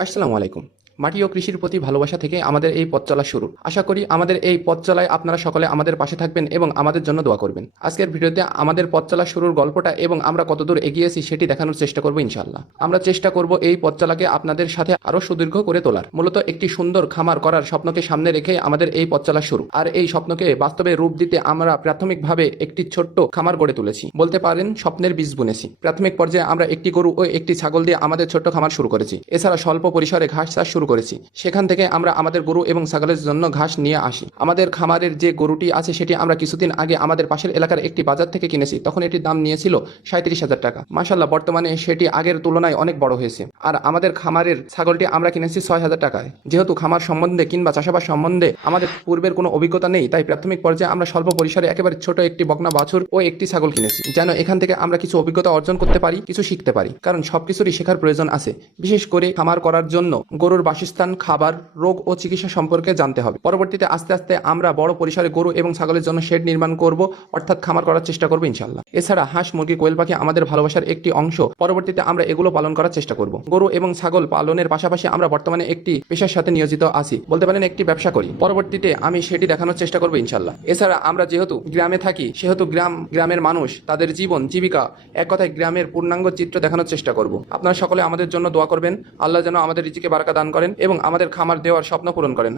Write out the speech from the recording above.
আসসালামু আলাইকুম। মাটি ও কৃষির প্রতি ভালোবাসা থেকে আমাদের এই পথ চলা শুরু। আশা করি আমাদের এই পথ চলায় আপনারা সকলে আমাদের পাশে থাকবেন এবং আমাদের জন্য দোয়া করবেন। আজকের ভিডিওতে আমাদের পথ চলা শুরুর গল্পটা এবং আমরা কতদূর এগিয়েছি সেটি দেখানোর চেষ্টা করব ইনশাআল্লাহ। আমরা চেষ্টা করব এই পথ চলাকে আপনাদের সাথে আরও সুদীর্ঘ করে তোলার। মূলত একটি সুন্দর খামার করার স্বপ্নকে সামনে রেখে আমাদের এই পথ চলা শুরু। আর এই স্বপ্নকে বাস্তবে রূপ দিতে আমরা প্রাথমিকভাবে একটি ছোট্ট খামার গড়ে তুলেছি। বলতে পারেন স্বপ্নের বীজ বুনেছি। প্রাথমিক পর্যায়ে আমরা একটি গরু ও একটি ছাগল দিয়ে আমাদের ছোট্ট খামার শুরু করেছি। এছাড়া স্বল্প পরিসরে ঘাস চাষ শুরু করেছি। সেখান থেকে আমরা আমাদের গরু এবং ছাগলের জন্য ঘাস নিয়ে আসি। আমাদের খামারের যে গরুটি আছে সেটি আমরা কিছুদিন আগে আমাদের পাশের এলাকার একটি বাজার থেকে কিনেছি। তখন এটির দাম নিয়েছিল 37,000 টাকা। মাশাআল্লাহ, বর্তমানে সেটি আগের তুলনায় অনেক বড় হয়েছে। আর আমাদের খামারের ছাগলটি আমরা কিনেছি 6,000 টাকায়। যেহেতু খামার সম্বন্ধে কিংবা চাষাবাদ সম্বন্ধে আমাদের পূর্বের কোনো অভিজ্ঞতা নেই, তাই প্রাথমিক পর্যায়ে আমরা স্বল্প পরিসরে একেবারে ছোট একটি বকনা বাছুর ও একটি ছাগল কিনেছি, যেন এখান থেকে আমরা কিছু অভিজ্ঞতা অর্জন করতে পারি, কিছু শিখতে পারি। কারণ সবকিছুরই শেখার প্রয়োজন আছে। বিশেষ করে খামার করার জন্য গরুর বাসস্থান, খাবার, রোগ ও চিকিৎসা সম্পর্কে জানতে হবে। পরবর্তীতে আস্তে আস্তে আমরা বড় পরিসরে গরু এবং ছাগলের জন্য শেড নির্মাণ করব, অর্থাৎ খামার করার চেষ্টা করব ইনশাআল্লাহ। এছাড়া হাঁস, মুরগি, কোয়েল পাখি আমাদের ভালোবাসার একটি অংশ। পরবর্তীতে আমরা এগুলো পালন করার চেষ্টা করব। গরু এবং ছাগল পালনের পাশাপাশি আমরা বর্তমানে একটি পেশার সাথে নিয়োজিত আছি, বলতে পারেন একটি ব্যবসা করি। পরবর্তীতে আমি সেটি দেখানোর চেষ্টা করব ইনশাআল্লাহ। এছাড়া আমরা যেহেতু গ্রামে থাকি, সেহেতু গ্রামের মানুষ, তাদের জীবন জীবিকা, এক কথায় গ্রামের পূর্ণাঙ্গ চিত্র দেখানোর চেষ্টা করব। আপনারা সকলে আমাদের জন্য দোয়া করবেন। আল্লাহ যেন আমাদের রিজিকে বারাকা দান করেন এবং আমাদের খামার দেওয়ার স্বপ্ন পূরণ করেন।